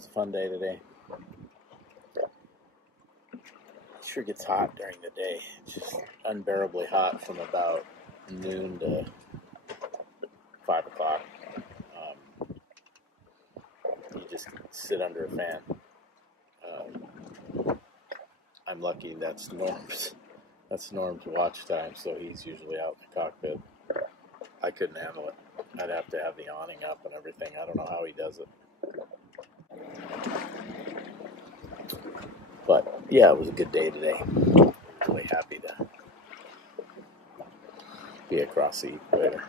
was a fun day today. It sure gets hot during the day. It's just unbearably hot from about noon to 5 o'clock. You just sit under a fan. I'm lucky that's Norm's. That's Norm's watch time, so he's usually out in the cockpit. I couldn't handle it. I'd have to have the awning up and everything. I don't know how he does it. But yeah, it was a good day today. Really happy to be across the equator.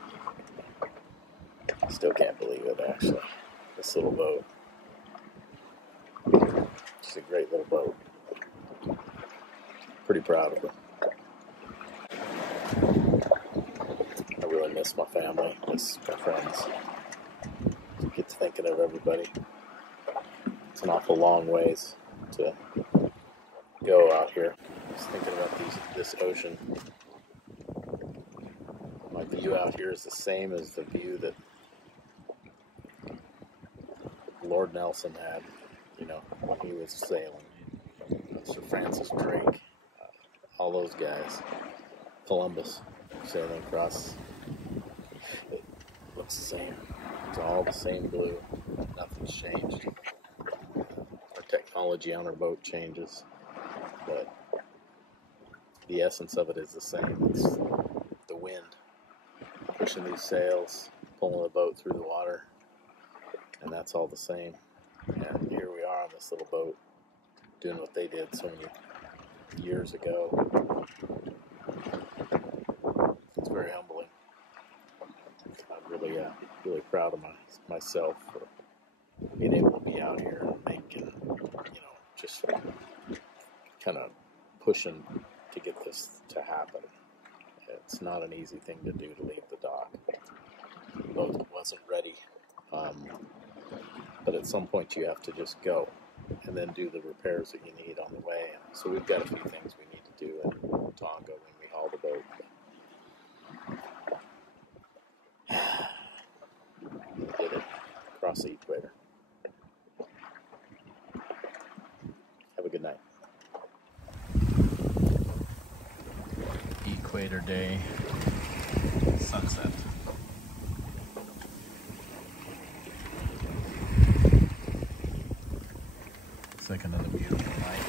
Still can't believe it, actually. This little boat. It's a great little boat. Pretty proud of it. I really miss my family, miss my friends. Get to thinking of everybody. It's an awful long ways to go out here. Just thinking about this ocean. My view out here is the same as the view that Lord Nelson had, when he was sailing. Sir Francis Drake, all those guys. Columbus sailing across. It looks the same. It's all the same blue. Nothing's changed. Our technology on our boat changes, but the essence of it is the same. It's the wind pushing these sails, pulling the boat through the water, and that's all the same. And here we are on this little boat doing what they did so many years ago. It's very humbling. I'm really proud of myself for being able to be out here and making, just kind of pushing to get this to happen. It's not an easy thing to do to leave the dock. The boat wasn't ready. But at some point you have to just go and then do the repairs that you need on the way. And so we've got a few things we need to do in Tonga when we haul the boat. We did it across the equator. Have a good night. Equator day, sunset. It's like another beautiful night.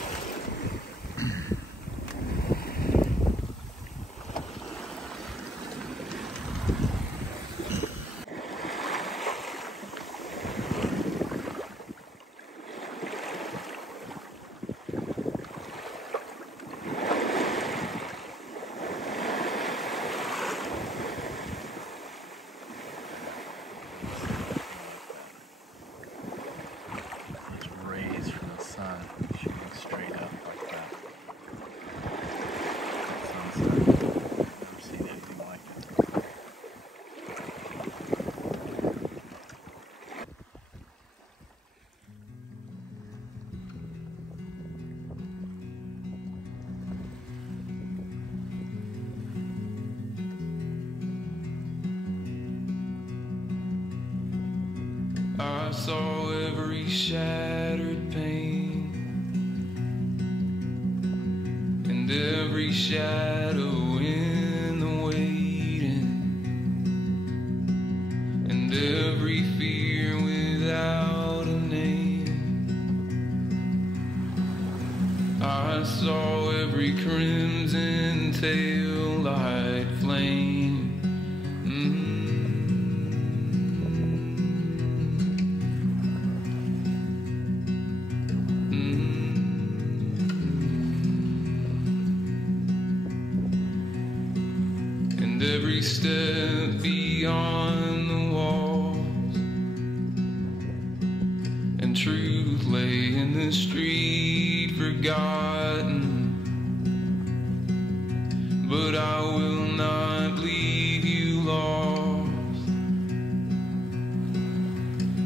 I saw every shattered pane and every shadow in the waiting and every fear without a name. I saw every crimson tail light flame. Every step beyond the walls, and truth lay in the street forgotten. But I will not leave you lost.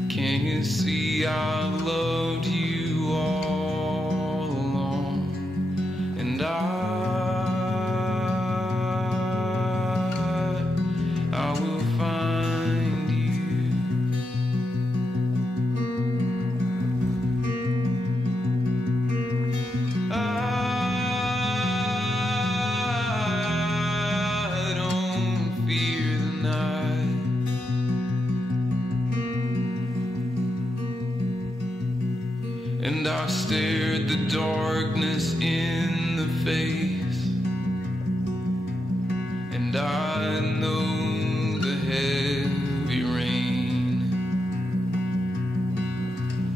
Can't you see I've loved you all along? And I will find you. and I've stared the darkness in the face, and I know the heavy rain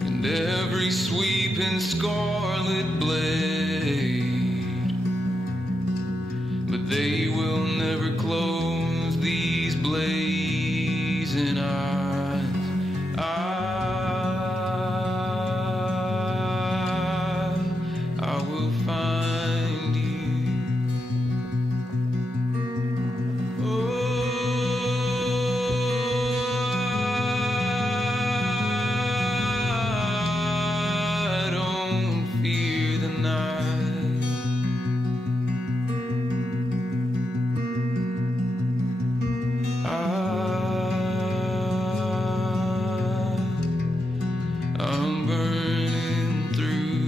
and every sweeping scarlet blade, but they will never close these blazing eyes. I will find you. I don't fear the night. I'm burning through.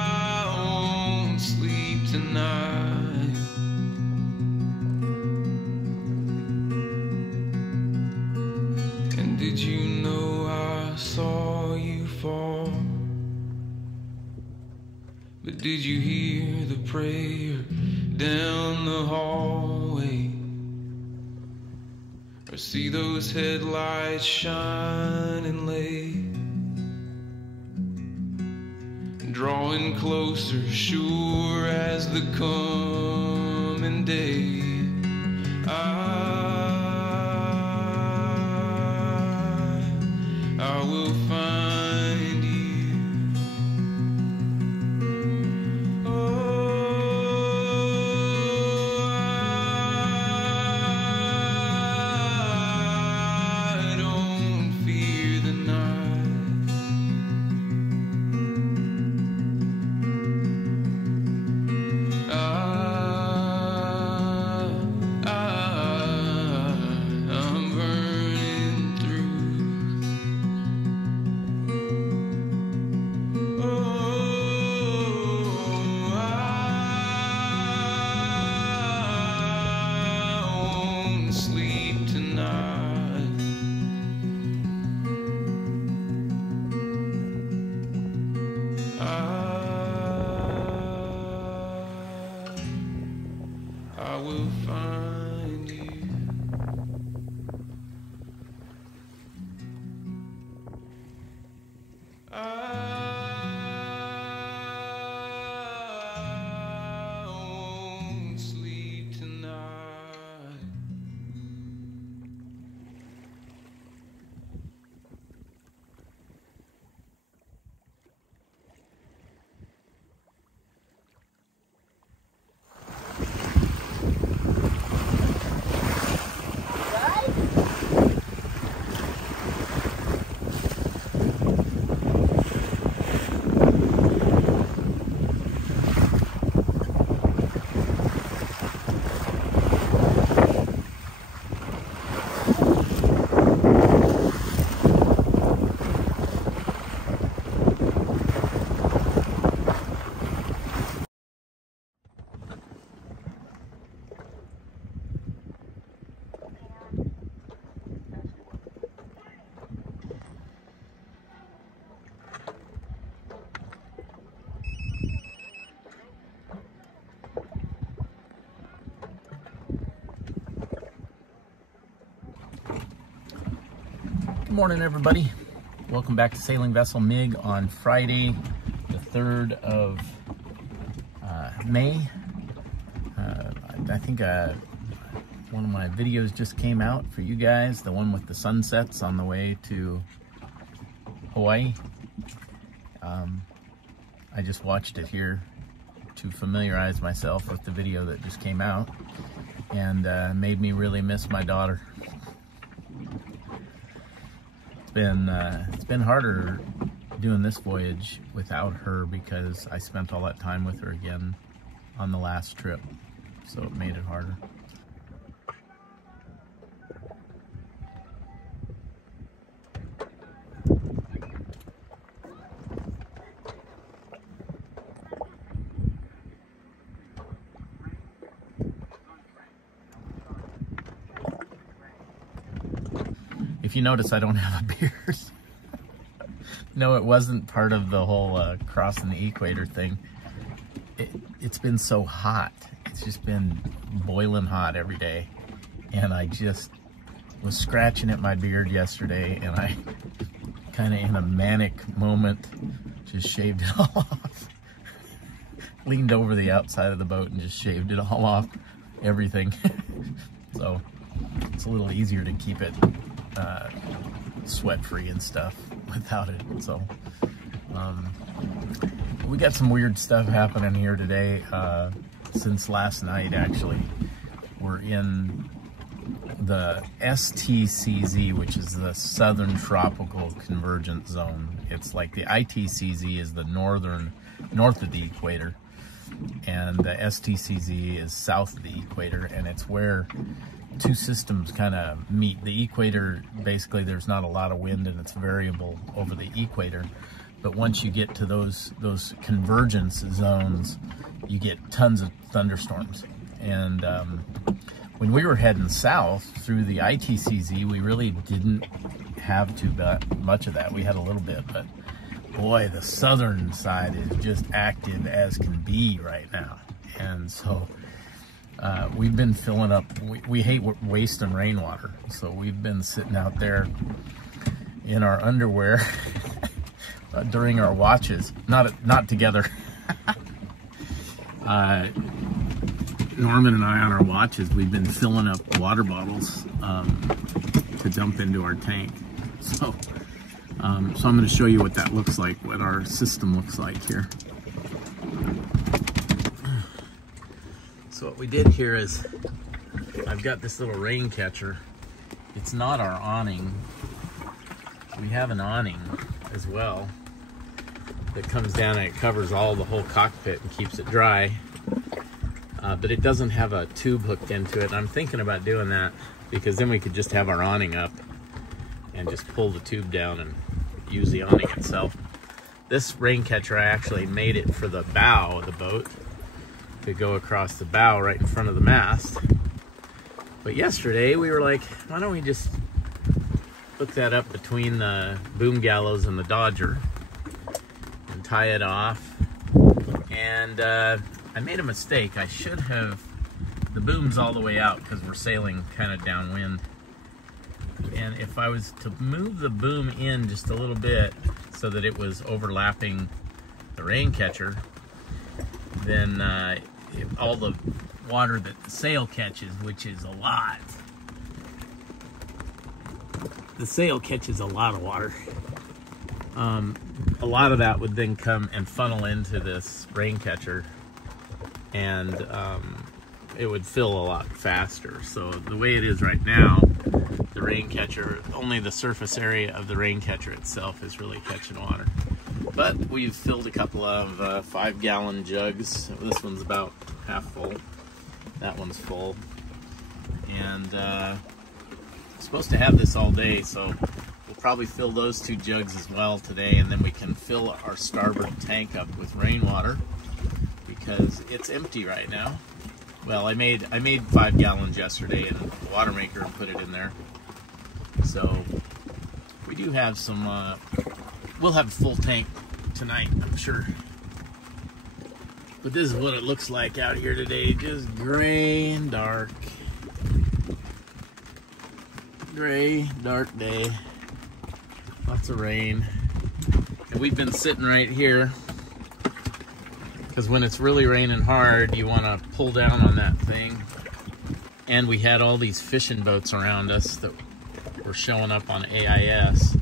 I won't sleep tonight. And did you know I saw you fall? But did you hear the prayer down the hallway? Or see those headlights shining late? Drawing closer, sure as the coming day. I will find you. I don't fear the night. I'm burning through. I won't sleep tonight. I will find you. I won't sleep tonight. Good morning, everybody. Welcome back to Sailing Vessel MIG on Friday, the 3rd of May. I think one of my videos just came out for you guys, the one with the sunsets on the way to Hawaii. I just watched it here to familiarize myself with the video that just came out, and made me really miss my daughter. It's been harder doing this voyage without her because I spent all that time with her again on the last trip, so it made it harder. if you notice, I don't have a beard. No, it wasn't part of the whole crossing the equator thing. It's been so hot. It's just been boiling hot every day. And I just was scratching at my beard yesterday, and I kind of in a manic moment just shaved it all off. Leaned over the outside of the boat and just shaved it all off, everything. So it's a little easier to keep it sweat free and stuff without it. So we got some weird stuff happening here today. Since last night, actually, we're in the STCZ, which is the Southern Tropical Convergence Zone. It's like the ITCZ is the north of the equator, and the STCZ is south of the equator, and it's where two systems kind of meet. The equator, basically, there's not a lot of wind, and it's variable over the equator. But once you get to those convergence zones, you get tons of thunderstorms. And when we were heading south through the ITCZ, we really didn't have too much of that. We had a little bit, but boy, the southern side is just active as can be right now. And so we've been filling up. We hate wasting rainwater, so we've been sitting out there in our underwear during our watches. Not together. Norman and I, on our watches, we've been filling up water bottles to dump into our tank. So I'm going to show you what that looks like, what our system looks like here. So what we did here is, I've got this little rain catcher. It's not our awning. We have an awning as well that comes down and it covers the whole cockpit and keeps it dry. But it doesn't have a tube hooked into it. I'm thinking about doing that because then we could just have our awning up and just pull the tube down and use the awning itself. This rain catcher, I actually made it for the bow of the boat to go across the bow right in front of the mast. But yesterday we were like, why don't we just hook that up between the boom gallows and the Dodger and tie it off. And I made a mistake. I should have, the boom's all the way out because we're sailing kind of downwind. And if I was to move the boom in just a little bit so that it was overlapping the rain catcher, then all the water that the sail catches, which is a lot, the sail catches a lot of water. A lot of that would then come and funnel into this rain catcher, and it would fill a lot faster. So the way it is right now, the rain catcher, only the surface area of the rain catcher itself is really catching water. But we've filled a couple of 5-gallon jugs. This one's about half full. That one's full. And I'm supposed to have this all day, so we'll probably fill those 2 jugs as well today, and then we can fill our starboard tank up with rainwater because it's empty right now. Well, I made 5 gallons yesterday in a water maker and put it in there. So we do have some, we'll have a full tank tonight, I'm sure. But this is what it looks like out here today, just gray and dark. Gray, dark day, lots of rain. And we've been sitting right here because when it's really raining hard, you want to pull down on that thing. And we had all these fishing boats around us that were showing up on AIS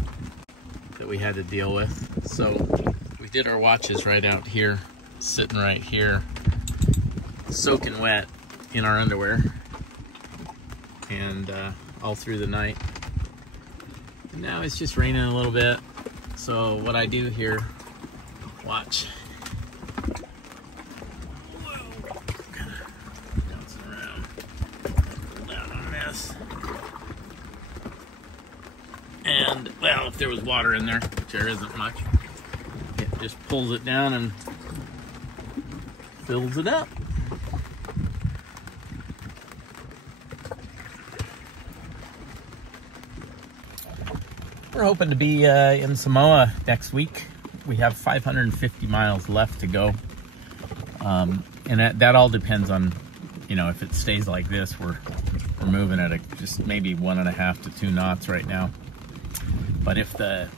that we had to deal with. So we did our watches right out here, sitting right here, soaking wet in our underwear, and all through the night. And now it's just raining a little bit. So what I do here, watch. And, well, if there was water in there, which there isn't much, it just pulls it down and fills it up. We're hoping to be in Samoa next week. We have 550 miles left to go. And that all depends on, you know, if it stays like this, we're moving at just maybe 1.5 to 2 knots right now. But if the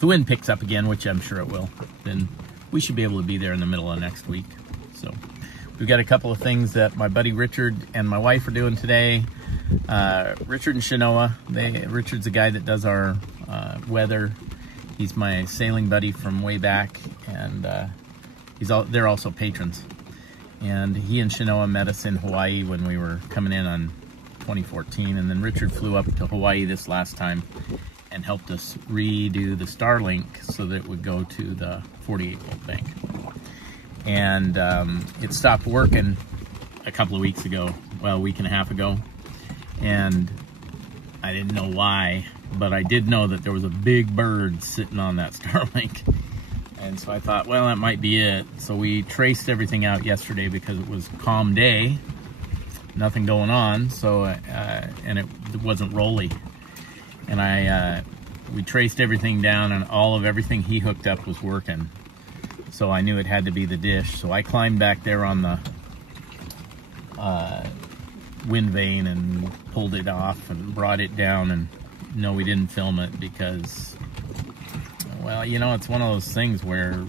wind picks up again, which I'm sure it will, then we should be able to be there in the middle of next week. So we've got a couple of things that my buddy Richard and my wife are doing today. Richard and Shanoa, Richard's the guy that does our weather. He's my sailing buddy from way back, and they're also patrons. And he and Shanoa met us in Hawaii when we were coming in on 2014, and then Richard flew up to Hawaii this last time and helped us redo the Starlink so that it would go to the 48 volt bank. And it stopped working a couple of weeks ago, well, a week and a half ago, and I didn't know why, but I did know that there was a big bird sitting on that Starlink. And so I thought, well, that might be it. So we traced everything out yesterday because it was a calm day, nothing going on. So and it wasn't rolly. And we traced everything down, and all of everything he hooked up was working. So I knew it had to be the dish. So I climbed back there on the wind vane and pulled it off and brought it down. And no, we didn't film it because, well, you know, it's one of those things where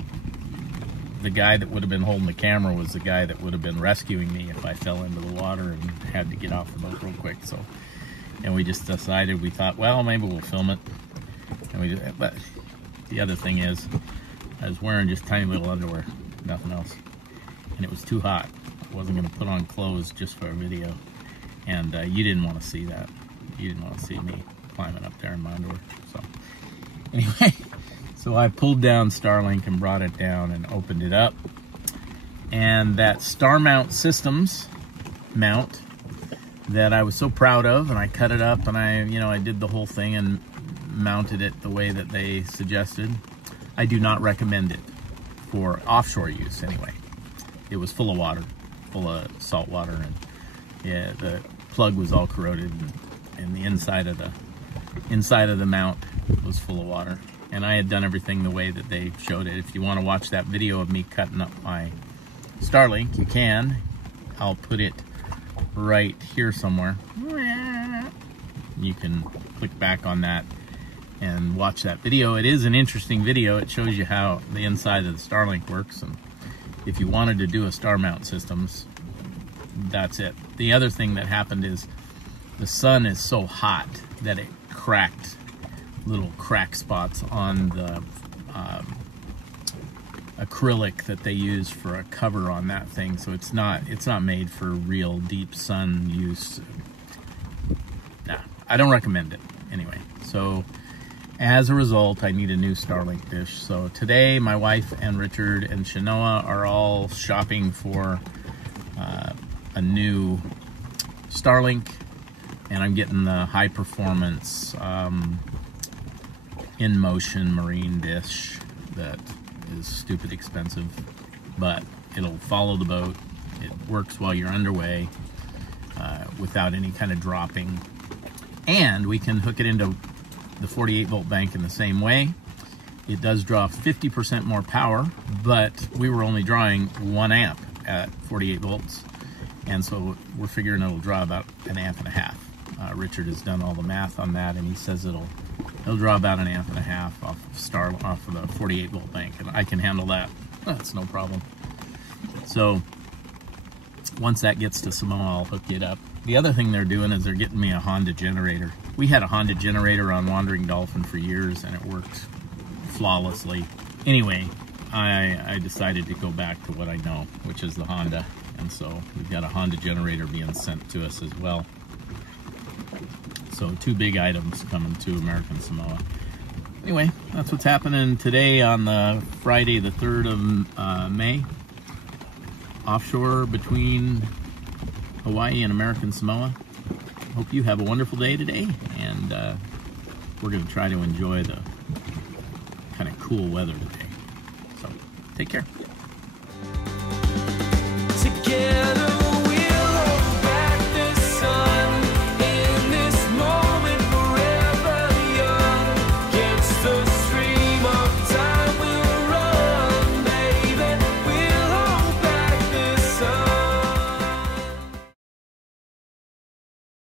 the guy that would have been holding the camera was the guy that would have been rescuing me if I fell into the water and had to get off the boat real quick. So, and we just decided, we thought, well, maybe we'll film it. And but the other thing is, I was wearing just tiny little underwear, nothing else. And it was too hot. I wasn't going to put on clothes just for a video. And you didn't want to see that. You didn't want to see me climbing up there in my underwear. So anyway, so I pulled down Starlink and brought it down and opened it up. And that Star Mount Systems mount that I was so proud of, and I cut it up and I did the whole thing and mounted it the way that they suggested. I do not recommend it for offshore use anyway. It was full of water, full of salt water, and yeah, the plug was all corroded, and the inside of the mount was full of water. And I had done everything the way that they showed it. If you want to watch that video of me cutting up my Starlink, you can. I'll put it right here somewhere. You can click back on that and watch that video. It is an interesting video. It shows you how the inside of the Starlink works, and if you wanted to do a Star Mount Systems, that's it. The other thing that happened is the sun is so hot that it cracked little crack spots on the acrylic that they use for a cover on that thing. So it's not made for real deep sun use. Nah, I don't recommend it anyway. So as a result, I need a new Starlink dish. So today, my wife and Richard and Shanoa are all shopping for a new Starlink, and I'm getting the high performance in motion marine dish that is stupid expensive, but it'll follow the boat. It works while you're underway without any kind of dropping, and we can hook it into the 48 volt bank in the same way. It does draw 50% more power, but we were only drawing 1 amp at 48 volts, and so we're figuring it'll draw about 1.5 amps. Richard has done all the math on that, and he says it'll draw about 1.5 amps off of the 48 volt bank, and I can handle that. That's no problem. So once that gets to Samoa, I'll hook it up. The other thing they're doing is they're getting me a Honda generator. We had a Honda generator on Wandering Dolphin for years, and it worked flawlessly. Anyway, I decided to go back to what I know, which is the Honda, and so we've got a Honda generator being sent to us as well. So 2 big items coming to American Samoa. Anyway, that's what's happening today on the Friday, the 3rd of May. Offshore between Hawaii and American Samoa. Hope you have a wonderful day today, and we're going to try to enjoy the kind of cool weather today. So take care. Together